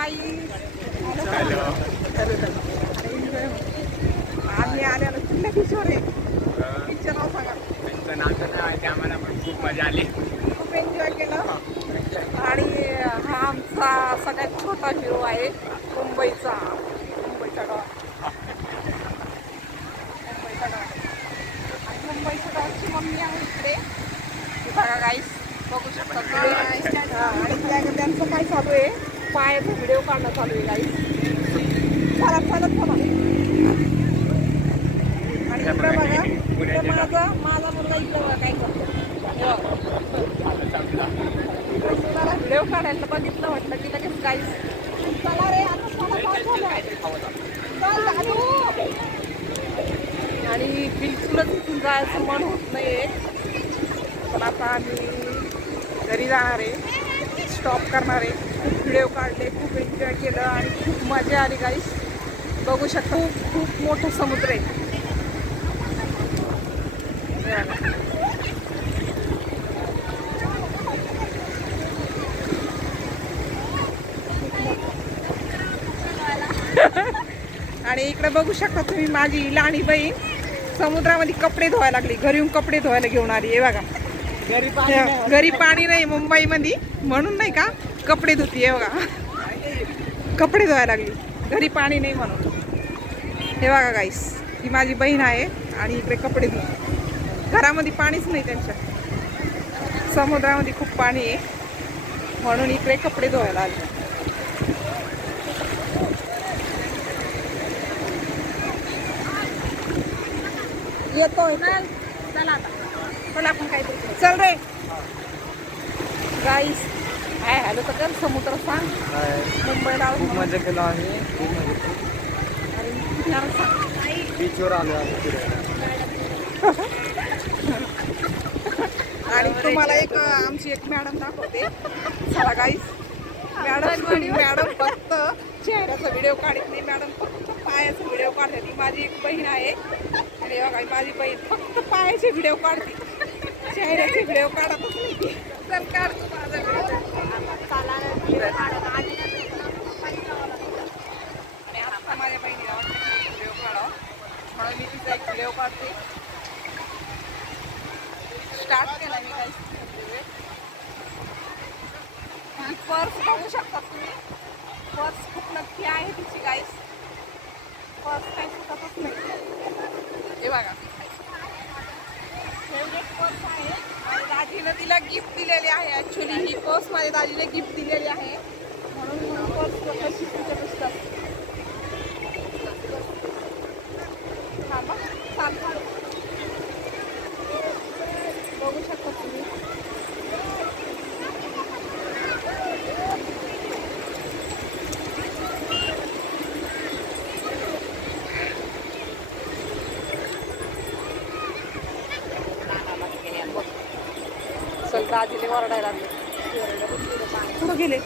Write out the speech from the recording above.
गाई आम्ही आल्याला कुठल्या किशोर आहे. पिक्चर नाव सांगा. त्यांचं नाव तर नाही माहिती आम्हाला पण खूप मजा आली. खूप एन्जॉय केलं. आणि हा आमचा सगळ्यात छोटा हिरो आहे मुंबईचा. मुंबईचा डॉग. मुंबईचा डॉग. आणि मुंबईच्या डॉगची मम्मी आहे इकडे. बघा गाईस बघू शकता आणि त्या- त्यांचं काय चालू आहे? पायाचा व्हिडिओ काढणं चालू आहे गाईस चालत चालत चला. आणि इकडं बघा इकडं माझा माझा मुलगा इकडं बघा काय करतो. जरा व्हिडिओ काढायला बघितलं म्हटलं की लगेच गाईस चला रे आता चला? चल. आणि बिलकुलच इथून जायचं मन होत नाहीये. पण आता आम्ही घरी जाणार आहे. स्टॉप करणार आहे. खूप व्हिडिओ काढले खूप एन्जॉय केलं आणि खूप मजा आली गाईस बघू शकता खूप खूप मोठं समुद्र आहे. आणि इकडे बघू शकता तुम्ही माझी लहानी बहीण. समुद्रामध्ये कपडे धुवायला लागली. घरी येऊन कपडे धुवायला घेऊन आली. हे बघा. घरी पाणी नाही. मुंबईमध्ये. म्हणून नाही का कपडे धुती आहे बघा. कपडे धुवायला लागली. घरी पाणी नाही म्हणून. हे बघा गाईस ही माझी बहीण आहे आणि इकडे कपडे धुते. घरामध्ये पाणीच नाही त्यांच्या. समुद्रामध्ये खूप पाणी आहे. म्हणून इकडे कपडे धुवायला आले येतोय. चल चला आता. चल आपण काय करू. चल रे. गाईस काय हॅलो तर कर समुद्र सांग. मुंबईला खूप मजा केलो आम्ही. खूप मजा केली. अरे पुण्याला सांग. बीचवर आलो फिरायला. आणि तुम्हाला एक अ, आमची एक मॅडम दाखवते. चला गाईस मॅडम मॅडम फक्त चेहऱ्याचा व्हिडिओ काढत नाही. मॅडम फक्त पायाचा व्हिडिओ काढते. ती माझी एक बहीण आहे. आणि बघा माझी बहीण फक्त पायाचे व्हिडिओ काढते. चेहऱ्याचे व्हिडिओ काढतच नाही ती. चल काढ तू माझा आणि आता माझ्या बहिणीला वाटतं व्हिडिओ काढावा. म्हणून मी तिचा एक व्हिडिओ काढते. स्टार्ट केला मी काय पर्स बघू शकता तुम्ही. पर्स खूप नक्की आहे तिची गाईस पर्स काही सुटतच नाही. हे बघा फेवरेट पर्स आहे आणि दाजीनं तिला गिफ्ट दिलेली आहे ॲक्च्युली ही पर्स माझ्या दाजीने गिफ्ट दिलेली आहे. दाजीने ओरडायला लागले. कुठं गेले?